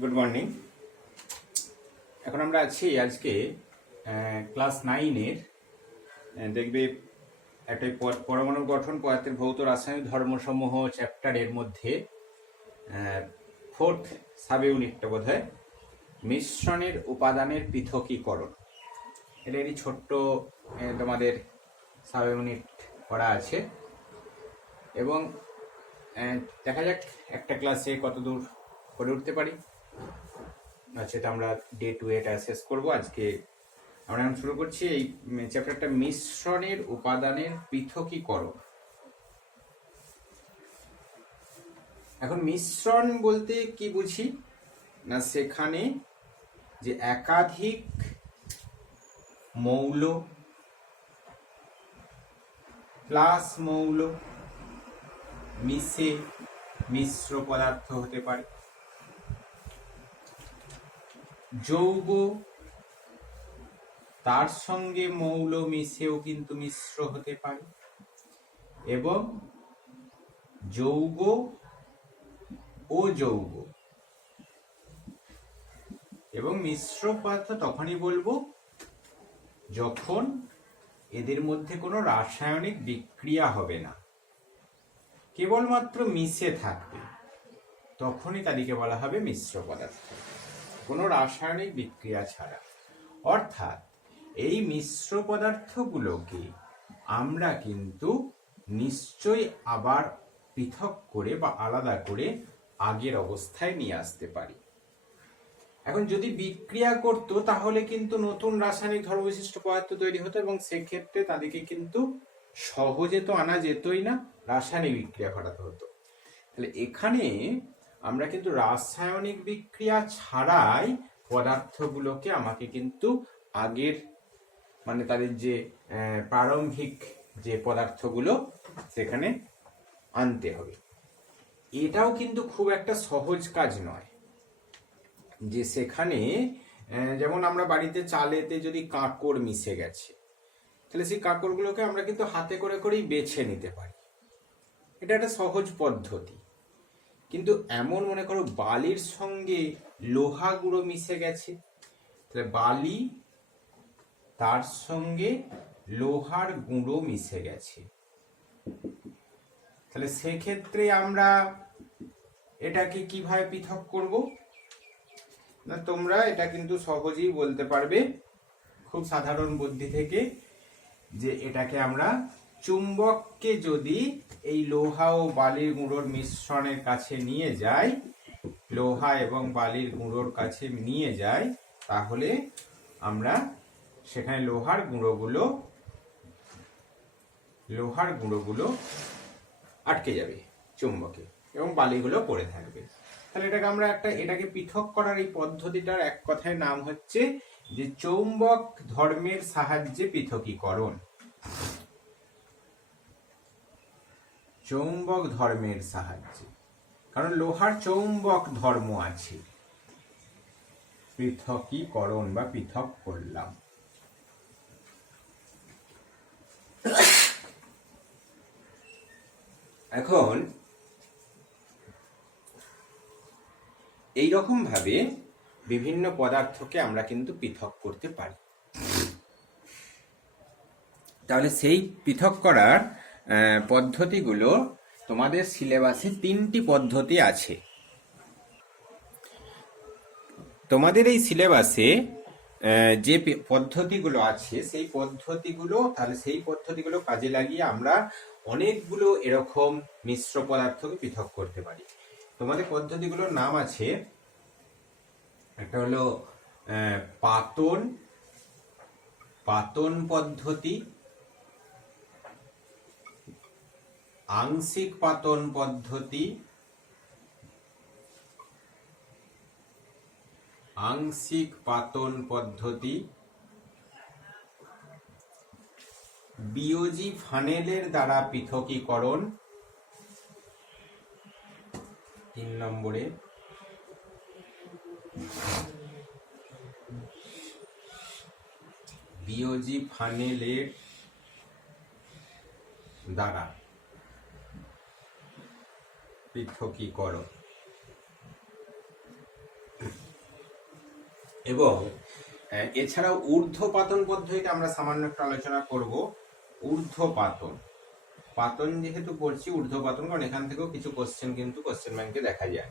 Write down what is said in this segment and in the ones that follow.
Good morning. এখন আমরা আছি আজকে ক্লাস 9-এর দেখবে একটা পরমাণু গঠন পদার্থের ভৌত রাসায়নিক ধর্মসমূহ চ্যাপ্টারের মধ্যে 4th সাব ইউনিটটা বোধ হয় মিশ্রণের উপাদানের পৃথকীকরণ। এটা একটি ছোট্ট তোমাদের সাব ইউনিট করা আছে এবং দেখা যাক একটা ক্লাসে কত দূর করে উঠতে পারি। সেটা আমরা ডে 2 এটা শেষ করবো। আজকে আমরা এখন শুরু করছি এই চ্যাপ্টারটা মিশ্রণের উপাদানের পৃথকীকরণ। এখন মিশ্রণ বলতে কি বুঝি না, সেখানে যে একাধিক মৌল প্লাস মৌল মিশে মিশ্র পদার্থ হতে পারে, যৌগ তার সঙ্গে মৌল মিশেও কিন্তু মিশ্র হতে পারে, এবং যৌগ ও যৌগ এবং মিশ্র পদার্থ তখনই বলবো যখন এদের মধ্যে কোনো রাসায়নিক বিক্রিয়া হবে না, কেবলমাত্র মিশে থাকবে, তখনই তাদেরকে বলা হবে মিশ্র পদার্থ, কোনো রাসায়নিক বিক্রিয়া ছাড়া। অর্থাৎ এই মিশ্র পদার্থগুলোকে আমরা কিন্তু নিশ্চয়ই আবার পৃথক করে বা আলাদা করে আগের অবস্থায় নিয়ে আসতে পারি। এখন যদি বিক্রিয়া করত তাহলে কিন্তু নতুন রাসায়নিক ধর্মবিশিষ্ট পদার্থ তৈরি হতো এবং সেক্ষেত্রে তাদেরকে কিন্তু সহজে তো আনা যেতই না, রাসায়নিক বিক্রিয়া ঘটাতে হতো। তাহলে এখানে আমরা কিন্তু রাসায়নিক বিক্রিয়া ছাড়াই পদার্থগুলোকে আমাকে কিন্তু আগের মানে তাদের যে প্রারম্ভিক যে পদার্থগুলো সেখানে আনতে হবে। এটাও কিন্তু খুব একটা সহজ কাজ নয়, যে সেখানে যেমন আমরা বাড়িতে চালেতে যদি কাঁকড় মিশে গেছে, তাহলে সেই কাঁকড়গুলোকে আমরা কিন্তু হাতে করে করেই বেছে নিতে পারি, এটা একটা সহজ পদ্ধতি। কিন্তু এমন মনে করো বালির সঙ্গে লোহা গুঁড়ো মিশে গেছে, তাহলে বালি তার সঙ্গে লোহার গুঁড়ো মিশে গেছে, তাহলে সেক্ষেত্রে আমরা এটাকে কিভাবে পৃথক করব না, তোমরা এটা কিন্তু সহজেই বলতে পারবে খুব সাধারণ বুদ্ধি থেকে, যে এটাকে আমরা চুম্বককে যদি এই লোহা ও বালির গুঁড়োর মিশ্রণের কাছে নিয়ে যাই, লোহা এবং বালির গুঁড়োর কাছে নিয়ে যাই, তাহলে আমরা সেখানে লোহার গুঁড়োগুলো আটকে যাবে চুম্বকে এবং বালিগুলো পড়ে থাকবে। তাহলে এটাকে পৃথক করার এই পদ্ধতিটার এক কথায় নাম হচ্ছে যে চৌম্বক ধর্মের সাহায্যে পৃথকীকরণ। চৌম্বক ধর্মের সাহায্যে, কারণ লোহার চৌম্বক ধর্ম আছে, পৃথকীকরণ বা পৃথক করলাম। এখন এই রকম ভাবে বিভিন্ন পদার্থকে আমরা কিন্তু পৃথক করতে পারি। তাহলে সেই পৃথক করার পদ্ধতিগুলো তোমাদের সিলেবাসে 3টি পদ্ধতি আছে। তোমাদের এই সিলেবাসে যে পদ্ধতিগুলো আছে সেই পদ্ধতিগুলো কাজে লাগিয়ে আমরা অনেকগুলো এরকম মিশ্র পদার্থকে পৃথক করতে পারি। তোমাদের পদ্ধতিগুলোর নাম আছে, একটা হলো পাতন পদ্ধতি, আংশিক পাতন পদ্ধতি, বিয়োজি ফানেলের দ্বারা পৃথকীকরণ, 3 নম্বরে বিয়োজি ফানেলের দ্বারা পৃথকীকরণ। এবং এছাড়াও ঊর্ধ্বপাতন পদ্ধতিতে আমরা সামান্য একটু আলোচনা করব। ঊর্ধ্বপাতন, পাতন যেহেতু পড়ছি ঊর্ধ্বপাতন, কারণ এখান থেকেও কিছু কোশ্চেন কিন্তু কোশ্চেন ব্যাংকে দেখা যায়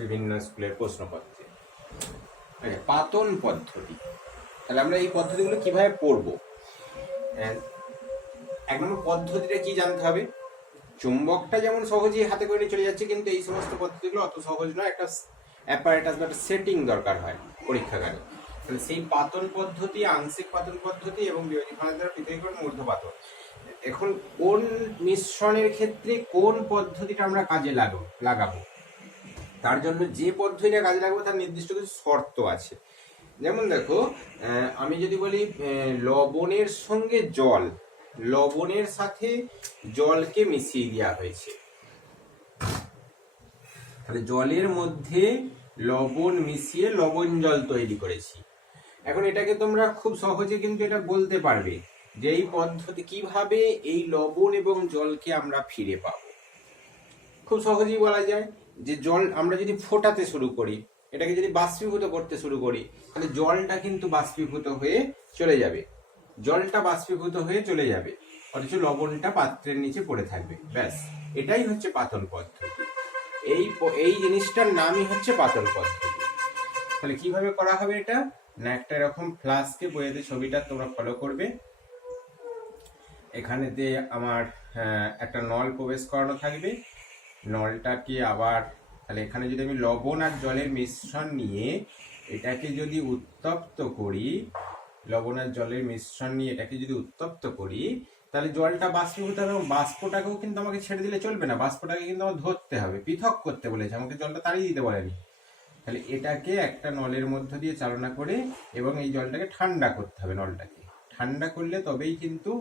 বিভিন্ন স্কুলের প্রশ্নপত্রে। পাতন পদ্ধতি, তাহলে আমরা এই পদ্ধতিগুলো কিভাবে পড়বো? এক নম্বর পদ্ধতিটা কি জানতে হবে। চুম্বকটা যেমন সহজেই হাতে করে নিয়ে চলে যাচ্ছে, কিন্তু এই সমস্ত পদ্ধতিগুলো অত সহজ নয়, একটা অ্যাপারেটাস বা একটা সেটিং দরকার হয় পরীক্ষাগারে। তাহলে সেই পাতন পদ্ধতি, আংশিক পাতন পদ্ধতি এবং বিভাজনের পৃথকীকরণ, ঊর্ধ্বপাতন। এখন কোন মিশ্রণের ক্ষেত্রে কোন পদ্ধতিটা আমরা কাজে লাগাবো, তার জন্য যে পদ্ধতিটা কাজে লাগবে তার নির্দিষ্ট কিছু শর্ত আছে। যেমন দেখো, আমি যদি বলি লবণের সঙ্গে জল, লবণের সাথে জলকে মিশিয়ে দেওয়া হয়েছে, তাহলে জলের মধ্যে লবণ মিশিয়ে লবণ জল তৈরি করেছি। এখন এটাকে তোমরা খুব সহজে কিন্তু এটা বলতে পারবে যে এই পদ্ধতি কিভাবে এই লবণ এবং জলকে আমরা ফিরে পাবো। খুব সহজেই বলা যায় যে জল আমরা যদি ফোটাতে শুরু করি, এটাকে যদি বাষ্পীভূত করতে শুরু করি, তাহলে জলটা কিন্তু বাষ্পীভূত হয়ে চলে যাবে, জলটা বাষ্পীভূত হয়ে চলে যাবে, অথচ লবণটা পাত্রের নিচে পড়ে থাকবে। ব্যাস, এটাই হচ্ছে পাতন পদ্ধতি। এই জিনিসটার নামই হচ্ছে পাতন পদ্ধতি। তাহলে কিভাবে করা হবে এটা না, একটা এরকম ফ্লাস্কে বইয়েতে ছবিটা তোমরা ফলো করবে। এখানেতে আমার একটা নল প্রবেশ করানো থাকবে, নলটাকে আবার, তাহলে এখানে যদি আমি লবণ আর জলের মিশ্রণ নিয়ে এটাকে যদি উত্তপ্ত করি, লবণ আর জলের মিশ্রণ নিয়ে এটাকে যদি উত্তপ্ত করি, তাহলে জলটা বাষ্পীভূত হবে এবং বাষ্পটাকেও কিন্তু আমাকে ছেড়ে দিলে চলবে না, বাষ্পটাকে কিন্তু আমার ধরতে হবে, পৃথক করতে বলেছে, আমাকে জলটা তাড়িয়ে দিতে বলেনি। তাহলে এটাকে একটা নলের মধ্য দিয়ে চালনা করে এবং এই জলটাকে ঠান্ডা করতে হবে, নলটাকে ঠান্ডা করলে তবেই কিন্তু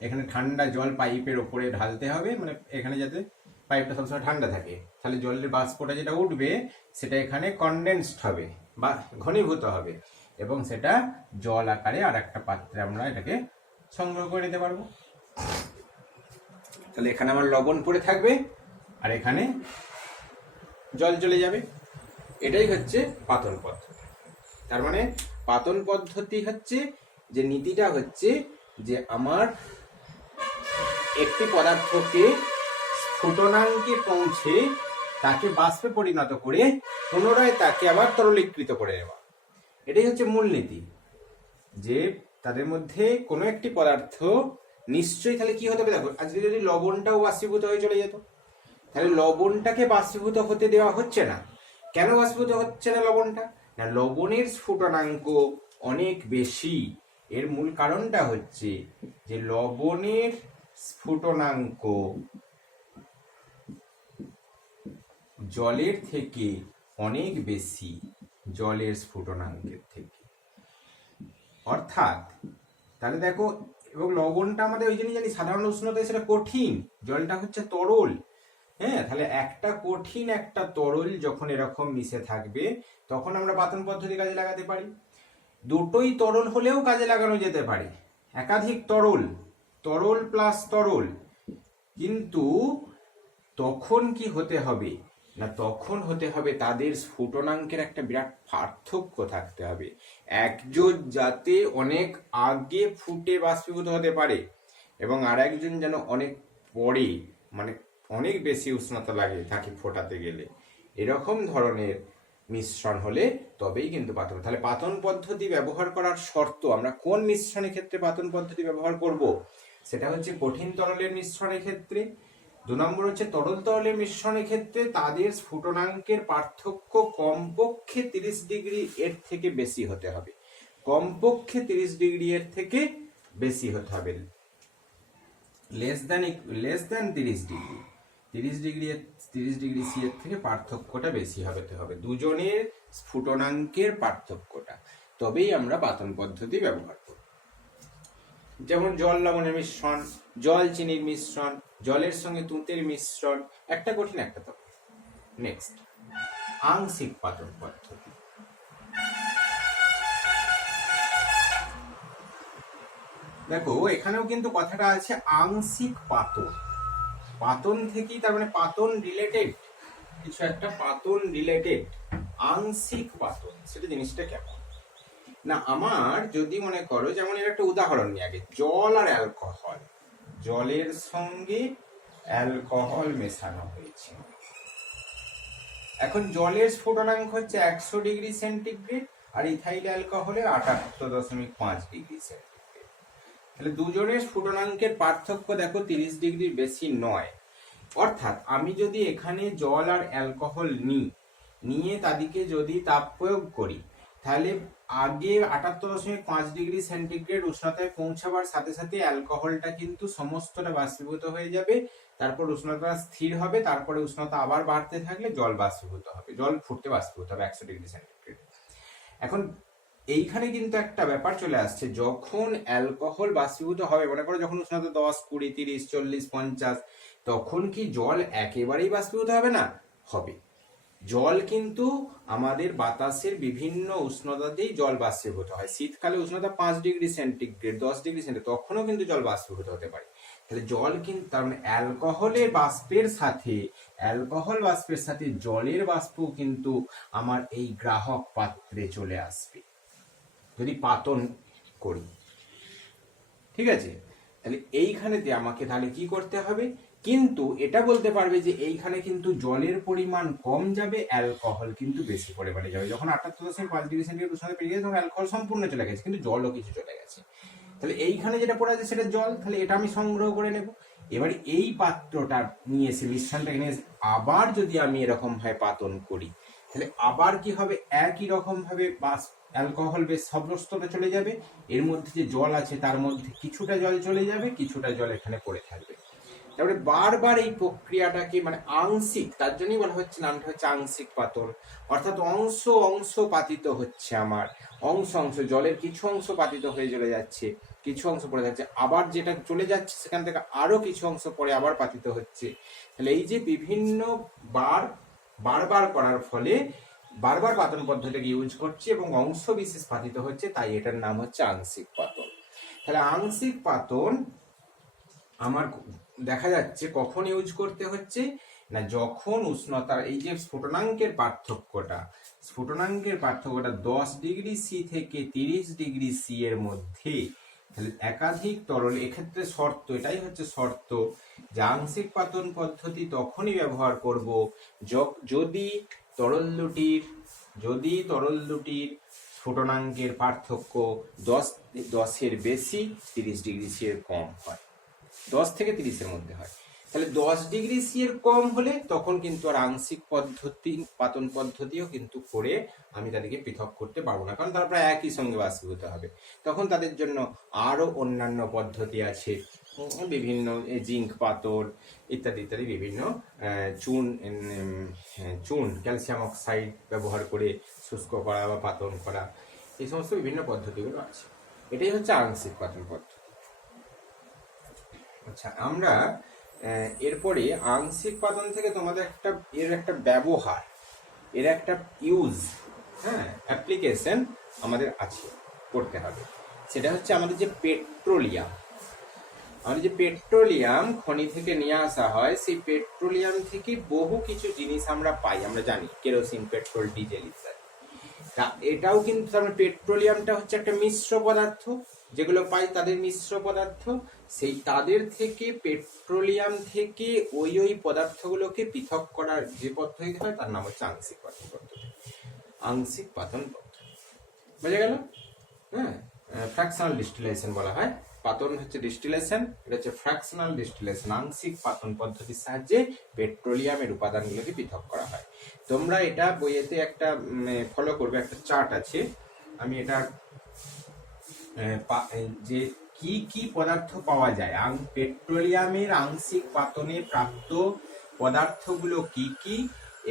এখানে ঠান্ডা জল পাইপের ওপরে ঢালতে হবে, মানে এখানে যাতে পাইপটা সবসময় ঠান্ডা থাকে। তাহলে জলের বাষ্পটা যেটা উঠবে সেটা এখানে কনডেন্সড হবে বা ঘনীভূত হবে এবং সেটা জল আকারে আর একটা পাত্রে আমরা এটাকে সংগ্রহ করে নিতে পারবো। তাহলে এখানে আমার লবণ পড়ে থাকবে আর এখানে জল চলে যাবে। এটাই হচ্ছে পাতন পদ্ধতি। তার মানে পাতন পদ্ধতি হচ্ছে যে নীতিটা হচ্ছে যে আমার একটি পদার্থকে স্ফুটনাঙ্কে পৌঁছে তাকে বাষ্পে পরিণত করে পুনরায় তাকে আবার তরলীকৃত করে নেওয়া। এটাই হচ্ছে মূলনীতি, যে তাদের মধ্যে কোনো একটি পদার্থ নিশ্চয়ই, তাহলে কি হতে হবে দেখো, আজকে যদি লবণটাও বাষ্পীভূত হয়ে চলে যেত, তাহলে লবণটাকে বাষ্পীভূত হতে দেওয়া হচ্ছে না। কেন বাষ্পীভূত হচ্ছে না লবণটা? না, লবণের স্ফুটনাঙ্ক অনেক বেশি। এর মূল কারণটা হচ্ছে যে লবণের স্ফুটনাঙ্ক জলের থেকে অনেক বেশি, জলের স্ফুটনাঙ্কের থেকে। অর্থাৎ তাহলে দেখো, এবং লবণটা আমাদের ওই জন্যই জানি সাধারণ উষ্ণতায় সেটা কঠিন, জলটা হচ্ছে তরল। হ্যাঁ, তাহলে একটা কঠিন একটা তরল যখন এরকম মিশে থাকবে তখন আমরা পাতন পদ্ধতি কাজে লাগাতে পারি। দুটোই তরল হলেও কাজে লাগানো যেতে পারে, একাধিক তরল, তরল প্লাস তরল। কিন্তু তখন কি হতে হবে না, তখন হতে হবে তাদের স্ফুটনাঙ্কের একটা বিরাট পার্থক্য থাকতে হবে। একজন যাতে অনেক আগে ফুটে বাষ্পীভূত হতে পারে এবং আর একজন যেন অনেক পরে, মানে অনেক বেশি উষ্ণতা লাগে তাকে ফোটাতে গেলে, এরকম ধরনের মিশ্রণ হলে তবেই কিন্তু পাতন। তাহলে পাতন পদ্ধতি ব্যবহার করার শর্ত, আমরা কোন মিশ্রণের ক্ষেত্রে পাতন পদ্ধতি ব্যবহার করব, সেটা হচ্ছে কঠিন তরলের মিশ্রণের ক্ষেত্রে। 2 নম্বর হচ্ছে তরল তরলের মিশ্রণের ক্ষেত্রে তাদের স্ফুটনাঙ্কের পার্থক্য কমপক্ষে 30 ডিগ্রি এর থেকে বেশি হতে হবে, কমপক্ষে 30 ডিগ্রি এর থেকে বেশি হতে হবে, less than 30 degree. 30 degree C এর থেকে পার্থক্যটা বেশি হতে হবে, দুজনের স্ফুটনাঙ্কের পার্থক্যটা, তবেই আমরা পাতন পদ্ধতি ব্যবহার করব। যেমন জল লবণের মিশ্রণ, জল চিনির মিশ্রণ, জলের সঙ্গে তুঁতের মিশ্রণ, একটা কঠিন একটা তরল। নেক্সট, আংশিক পাতন পদ্ধতি। দেখো এখানেও কিন্তু কথাটা আছে আংশিক পাতন, পাতন থেকেই, তার মানে পাতন রিলেটেড কিছু একটা, পাতন রিলেটেড আংশিক পাতন, সেটা জিনিসটা কেমন না, আমার যদি মনে করো, যেমন এর একটা উদাহরণ নিয়ে আগে, জল আর অ্যালকোহল, জলের সঙ্গে অ্যালকোহল মেশানো হয়েছে। এখন জলের স্ফুটনাঙ্ক হচ্ছে 100°C আর ইথাইল অ্যালকোহলের 78.5°C। তাহলে দুজনের স্ফুটনাঙ্কের পার্থক্য দেখো 30°র বেশি নয়। অর্থাৎ আমি যদি এখানে জল আর অ্যালকোহল নিয়ে তাদেরকে যদি তাপ প্রয়োগ করি, তাহলে আগে 78.5°C উষ্ণতায় পৌঁছাবার সাথে সাথে অ্যালকোহলটা কিন্তু সমস্তটা বাষ্পীভূত হয়ে যাবে, তারপর উষ্ণতা স্থির হবে, তারপরে উষ্ণতা আবার বাড়তে থাকলে জল বাষ্পীভূত হবে, জল ফুটতে বাষ্পীভূত হবে 100°C। এখন এইখানে কিন্তু একটা ব্যাপার চলে আসছে, যখন অ্যালকোহল বাষ্পীভূত হবে, মনে করো যখন উষ্ণতা 10, 20, 30, 40, 50, তখন কি জল একেবারেই বাষ্পীভূত হবে না? হবে। জল কিন্তু আমাদের বাতাসের বিভিন্ন উষ্ণতাতেই জল বাষ্পীভূত হয়। শীতকালে উষ্ণতা 5°C, 10°C, তখনও কিন্তু জল বাষ্পীভূত হতে পারে। তাহলে জল কিন্তু, তার মানে অ্যালকোহল বাষ্পের সাথে জলের বাষ্প কিন্তু আমার এই গ্রাহক পাত্রে চলে আসবে যদি পাতন করি। ঠিক আছে, তাহলে এইখানেতে আমাকে তাহলে কি করতে হবে, কিন্তু এটা বলতে পারবে যে এইখানে কিন্তু জলের পরিমাণ কম যাবে, অ্যালকোহল কিন্তু বেশি পরিমাণে যাবে। যখন 78.5°C উষ্ণতা পেরিয়ে গেছে তখন অ্যালকোহল সম্পূর্ণ চলে গেছে, কিন্তু জলও কিছু চলে গেছে। তাহলে এইখানে যেটা পড়ে আছে সেটা জল, তাহলে এটা আমি সংগ্রহ করে নেব। এবারে এই পাত্রটা নিয়ে এসে, মিশ্রণটাকে নিয়ে এসে আবার যদি আমি এরকম ভাবে পাতন করি, তাহলে আবার কি হবে, একই রকম ভাবে অ্যালকোহল বেশ সমস্তটা চলে যাবে, এর মধ্যে যে জল আছে তার মধ্যে কিছুটা জল চলে যাবে, কিছুটা জল এখানে পড়ে থাকবে। তারপরে বারবার এই প্রক্রিয়াটাকে, মানে আংশিক, তার জন্যই বলা হচ্ছে, নামটা হচ্ছে আংশিক পাতন, অর্থাৎ অংশ অংশ পাতিত হচ্ছে আমার, অংশ জলের কিছু অংশ পাতিত হয়ে চলে যাচ্ছে, কিছু অংশ পড়ে যাচ্ছে, আবার যেটা চলে যাচ্ছে সেখান থেকে আরো কিছু অংশ পরে আবার পাতিত হচ্ছে। তাহলে এই যে বিভিন্ন বারবার করার ফলে বারবার পাতন পদ্ধতিকে ইউজ করছি এবং অংশ বিশেষ পাতিত হচ্ছে, তাই এটার নাম হচ্ছে আংশিক পাতন। তাহলে আংশিক পাতন আমার দেখা যাচ্ছে কখন ইউজ করতে হচ্ছে না, যখন উষ্ণতার এই যে স্ফুটনাঙ্কের পার্থক্যটা 10°C থেকে 30°C এর মধ্যে, তাহলে একাধিক তরল, এক্ষেত্রে শর্ত, এটাই হচ্ছে শর্ত যে আংশিক পাতন পদ্ধতি তখনই ব্যবহার করব যদি তরল দুটির স্ফুটনাঙ্কের পার্থক্য 10 এর বেশি, 30°C এর কম হয়, 10 থেকে 30 এর মধ্যে হয়। তাহলে 10°C এর কম হলে তখন কিন্তু আর আংশিক পাতন পদ্ধতিও কিন্তু করে আমি তাদেরকে পৃথক করতে পারবো না, কারণ তারা প্রায় একই সঙ্গে বাষ্পীভূত হবে। তখন তাদের জন্য আরো অন্যান্য পদ্ধতি আছে, বিভিন্ন জিঙ্ক পাতন ইত্যাদি ইত্যাদি, বিভিন্ন চুন ক্যালসিয়াম অক্সাইড ব্যবহার করে শুষ্ক করা বা পাতন করা, এই সমস্ত বিভিন্ন পদ্ধতিগুলো আছে। এটাই হচ্ছে আংশিক পাতন পদ্ধতি। আচ্ছা, আমরা এরপরে আংশিক পাতন থেকে তোমাদের এর একটা ব্যবহার, এর একটা ইউজ, অ্যাপ্লিকেশন আমাদের আছে, করতে হবে। সেটা হচ্ছে আমাদের যে পেট্রোলিয়াম খনি থেকে নিয়ে আসা হয়, সেই পেট্রোলিয়াম থেকে বহু কিছু জিনিস আমরা পাই, আমরা জানি কেরোসিন, পেট্রোল, ডিজেল ইত্যাদি। তা এটাও কিন্তু, পেট্রোলিয়ামটা হচ্ছে একটা মিশ্র পদার্থ, যেগুলো পাই তাদের মিশ্র পদার্থ, সেই তাদের থেকে পেট্রোলিয়াম থেকে ওই পদার্থগুলোকে পৃথক করার যে পদ্ধতি হয় তার নাম হচ্ছে আংশিক পাতন পদ্ধতি। আংশিক পাতন পদ্ধতি বোঝা গেল? ফ্র্যাকশনাল ডিস্টিলেশন বলা হয়, পাতন হচ্ছে ডিস্টিলেশন, এটা হচ্ছে ফ্র্যাকশনাল ডিস্টিলেশন। আংশিক পাতন পদ্ধতির সাহায্যে পেট্রোলিয়ামের উপাদানগুলোকে পৃথক করা হয়। তোমরা এটা বইয়েতে একটা ফলো করবে, একটা চার্ট আছে, আমি এটা যে কি কি পদার্থ পাওয়া যায়, পেট্রোলিয়ামের আংশিক পাতনে প্রাপ্ত পদার্থগুলো কি কি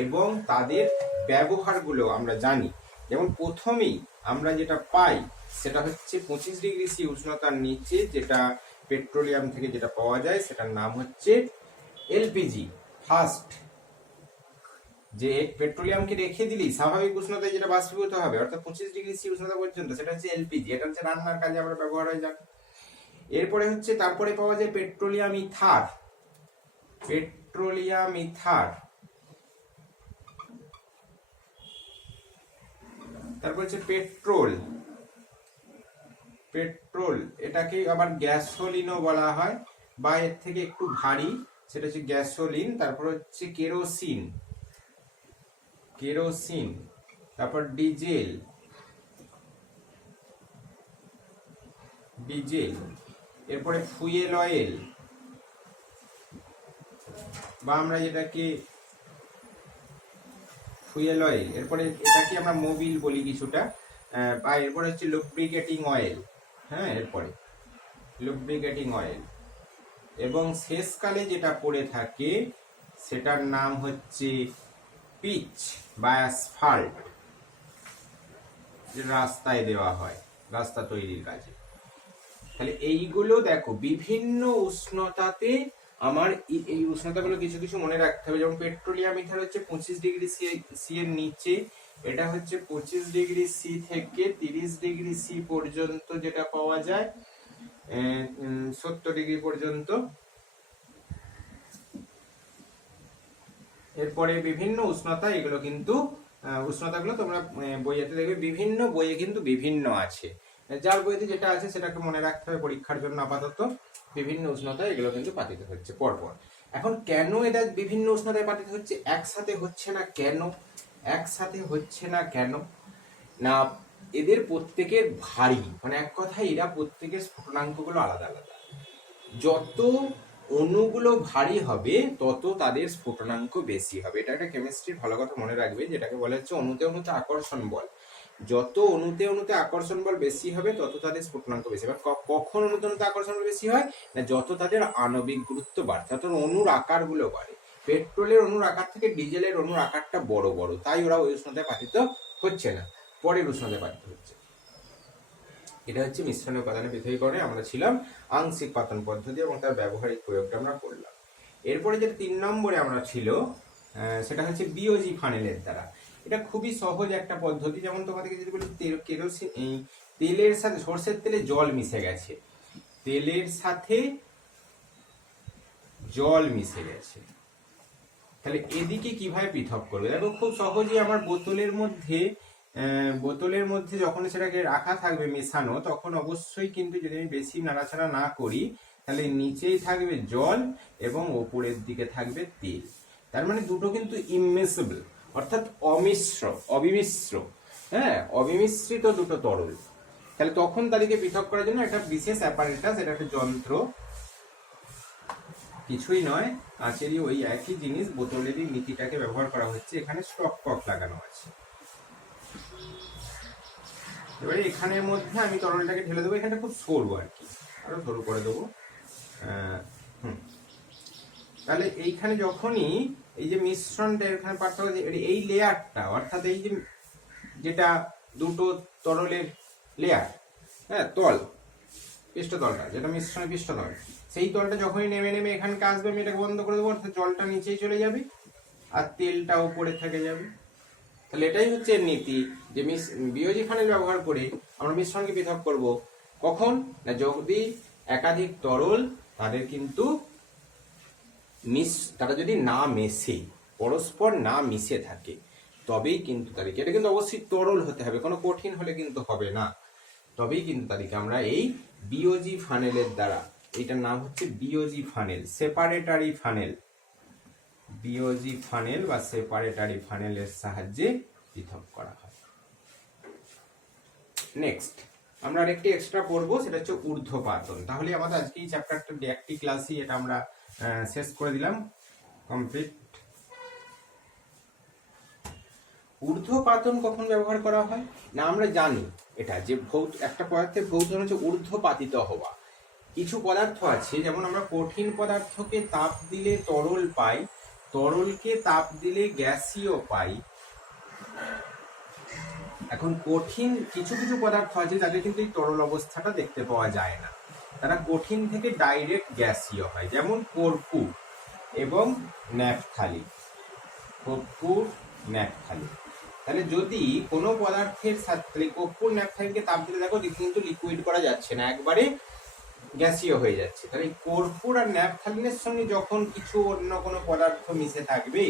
এবং তাদের ব্যবহারগুলো আমরা জানি। যেমন প্রথমেই আমরা যেটা পাই সেটা হচ্ছে 25°C উষ্ণতার নিচে যেটা পেট্রোলিয়াম থেকে যেটা পাওয়া যায় সেটার নাম হচ্ছে এলপিজি। ফার্স্ট যে পেট্রোলিয়ামকে রেখে দিলি স্বাভাবিক উষ্ণতায় যেটা বাষ্পীভূত হবে, অর্থাৎ 25°C উষ্ণতা পর্যন্ত, সেটা হচ্ছে এলপিজি। এটা হচ্ছে রান্নার কাজে আমরা ব্যবহার হয়ে যাক। এরপরে হচ্ছে তারপরে পাওয়া যায় পেট্রোলিয়াম ইথার। তারপর হচ্ছে পেট্রোল। পেট্রোল এটাকে আবার গ্যাসোলিনও বলা হয়, বা এর থেকে একটু ভারী, সেটা হচ্ছে গ্যাসোলিন। তারপর হচ্ছে কেরোসিন, কেরোসিন। তারপর ডিজেল, ডিজেল। এরপরে ফুয়েল অয়েল, বা আমরা যেটাকে ফুয়েল অয়েল, এরপরে এটাকে আমরা মোবিল বলি কিছুটা। বা এরপরে হচ্ছে লুব্রিকেটিং অয়েল। হ্যাঁ, এরপরে লুব্রিকেটিং অয়েল। এবং শেষকালে যেটা পড়ে থাকে সেটার নাম হচ্ছে পিচ বা অ্যাসফাল্ট, যে রাস্তায় দেওয়া হয় রাস্তা তৈরির কাজে। তাহলে এইগুলো দেখো বিভিন্ন উষ্ণতাতে আমার এই উষ্ণতাগুলো কিছু কিছু মনে রাখতে হবে। যেমন পেট্রোলিয়াম ইথার হচ্ছে 25°C এর নিচে, এটা হচ্ছে 25°C থেকে 30°C পর্যন্ত যেটা পাওয়া যায়, 70° পর্যন্ত। এরপরে বিভিন্ন উষ্ণতা, এগুলো কিন্তু উষ্ণতাগুলো তোমরা বইয়েতে দেখবে, বিভিন্ন বইয়ে কিন্তু বিভিন্ন আছে। যার বইতে যেটা আছে সেটাকে মনে রাখতে হবে পরীক্ষার জন্য। আপাতত বিভিন্ন উষ্ণতা এগুলো কিন্তু পাতিত হচ্ছে পরপর। এখন কেন এটা বিভিন্ন উষ্ণতায় পাতিত হচ্ছে, একসাথে হচ্ছে না কেন? একসাথে হচ্ছে না কেন না, এদের প্রত্যেকের ভারী, মানে এক কথায় এরা প্রত্যেকের স্ফুটনাঙ্কগুলো আলাদা আলাদা। যত অণুগুলো ভারী হবে তত তাদের স্ফুটনাঙ্ক বেশি হবে। এটা একটা কেমিস্ট্রির ভালো কথা মনে রাখবে, যেটাকে বলা হচ্ছে অণুতে অণুতে আকর্ষণ বল। যত অণুতে অণুতে আকর্ষণ বল বেশি হবে তত তাদের স্ফুটনাঙ্ক বেশি হবে। কখন অণুতে অণুতে আকর্ষণ বল বেশি হয় না, যত তাদের আণবিক গুরুত্ব বাড়ে, তত অণুর আকারগুলো বাড়ে। পেট্রোলের অণুর আকার থেকে ডিজেলের অণুর আকারটা বড় বড়, তাই ওরা ওই উষ্ণতায় পাতিত হচ্ছে না, পরের উষ্ণতায় পাতিত হচ্ছে। এটা হচ্ছে মিশ্রণ উপাদানের পৃথকীকরণে আমরা ছিলাম আংশিক পাতন পদ্ধতি এবং তার ব্যবহারিক প্রয়োগটা আমরা করলাম। এরপরে যেটা 3 নম্বরে আমরা ছিল, সেটা হচ্ছে বিওজি ফানেলের দ্বারা। এটা খুবই সহজ একটা পদ্ধতি। যেমন তোমাদেরকে যদি বলি কেরোসিন, তেলের সাথে সরষের তেলে জল মিশে গেছে, তেলের সাথে জল মিশে গেছে, তাহলে এদিকে কিভাবে পৃথক করবে? দেখো খুব সহজেই, আমার বোতলের মধ্যে যখন সেটাকে রাখা থাকবে মেশানো, তখন অবশ্যই কিন্তু যদি আমি বেশি নাড়াচাড়া না করি তাহলে নিচেই থাকবে জল এবং ওপরের দিকে থাকবে তেল। তার মানে দুটো কিন্তু ইমমিসিবল, অর্থাৎ অবিমিশ্র, হ্যাঁ, অবিমিশ্রিত দুটো তরল। তাহলে তখন তাদেরকে পৃথক করার জন্য একটা বিশেষ অ্যাপারেটাস, এটা একটা যন্ত্র, কিছুই নয়, কাঁচেরই ওই একই জিনিস, বোতলেরই নীতিটাকে ব্যবহার করা হচ্ছে। এখানে স্টপ কক লাগানো আছে। এবারে এখানের মধ্যে আমি তরলটাকে ঢেলে দেবো, এখানটা খুব সরু আর কি, আরো সরু করে দেবো। তাহলে এইখানে যখনই এই যে মিশ্রণটা, এখানে পার্থক্য, এই লেয়ারটা, অর্থাৎ এই যে যেটা দুটো তরলের লেয়ার, হ্যাঁ, তল, পৃষ্ঠতলটা, যেটা মিশ্রণের পৃষ্ঠতল, সেই তলটা যখনই নেমে নেমে এখানকে আসবে, আমি এটাকে বন্ধ করে দেবো, অর্থাৎ জলটা নিচেই চলে যাবে আর তেলটা উপরে থেকে যাবে। তাহলে এটাই হচ্ছে নীতি, যে বিওজি ফানেল ব্যবহার করে আমরা মিশ্রণকে পৃথক করব। কখন না, যদি একাধিক তরল তাদের কিন্তু তারা যদি না মেশে, পরস্পর না মিশে থাকে, তবেই কিন্তু তাদেরকে, এটা কিন্তু অবশ্যই তরল হতে হবে, কোনো কঠিন হলে কিন্তু হবে না, তবেই কিন্তু তাদেরকে আমরা এই বিওজি ফানেলের দ্বারা, এটার নাম হচ্ছে বিওজি ফানেল, সেপারেটারি ফানেল, বিওজি ফানেল বা সেপারেটারি ফানেলের সাহায্যে পৃথক করা হয়। নেক্সট আমরা আরেকটি এক্সট্রা পড়বো, সেটা হচ্ছে ঊর্ধ্বপাতন। তাহলে আমাদের আজকে এই চ্যাপ্টারটা একটি ক্লাসই এটা আমরা শেষ করে দিলাম, কমপ্লিট। ঊর্ধ্বপাতন কখন ব্যবহার করা হয় না, আমরা জানি এটা যে একটা পদার্থের ভৌত হচ্ছে ঊর্ধ্বপাতিত হওয়া। কিছু পদার্থ আছে, যেমন আমরা কঠিন পদার্থকে তাপ দিলে তরল পাই, তরলকে তাপ দিলে গ্যাসীয় পাই। এখন কঠিন কিছু কিছু পদার্থ আছে যাদের কিন্তু এই তরল অবস্থাটা দেখতে পাওয়া যায় না, তারা কঠিন থেকে ডাইরেক্ট গ্যাসীয় হয়, যেমন কর্পূর এবং ন্যাপথালিন, কর্পূর ন্যাপথালিন। তাহলে যদি কোনো পদার্থের সাথে কর্পূর ন্যাপথালিনকে তাপ দিলে দেখো কিন্তু লিকুইড করা যাচ্ছে না, একবারে গ্যাসীয় হয়ে যাচ্ছে। তাহলে কর্পূর আর ন্যাপথালিনের সঙ্গে যখন কিছু অন্য কোনো পদার্থ মিশে থাকবে,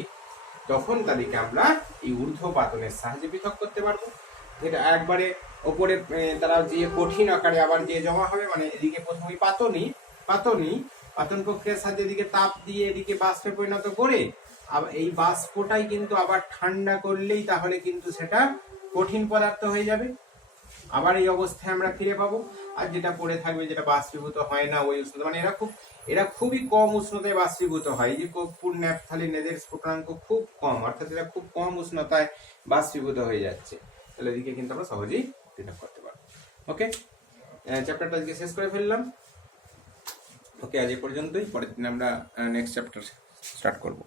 তখন তাদেরকে আমরা এই ঊর্ধ্বপাতনের সাহায্যে পৃথক করতে পারবো। এটা একবারে ওপরে তারা যে কঠিন আকারে আবার যে জমা হবে, মানে এদিকে প্রথমে পাতন প্রক্রিয়ার সাথে এদিকে তাপ দিয়ে এদিকে বাষ্পে পরিণত করে এই বাষ্পটাই কিন্তু আবার ঠান্ডা করলেই তাহলে কিন্তু সেটা কঠিন পদার্থ হয়ে যাবে, আবার এই অবস্থায় আমরা ফিরে পাবো। আর যেটা পড়ে থাকবে, যেটা বাষ্পীভূত হয় না ওই উষ্ণতা, মানে এরা খুবই কম উষ্ণতায় বাষ্পীভূত হয়। এই যে কর্পূর, ন্যাপথালিন, এদের স্ফুটনাঙ্ক খুব কম, অর্থাৎ এরা খুব কম উষ্ণতায় বাষ্পীভূত হয়ে যাচ্ছে। তাহলে এদিকে কিন্তু আমরা সহজেই পৃথক করতে পারবো। ওকে, চ্যাপ্টারটা আজকে শেষ করে ফেললাম। ওকে, আজ এই পর্যন্তই। পরের দিন আমরা নেক্সট চ্যাপ্টার স্টার্ট করবো।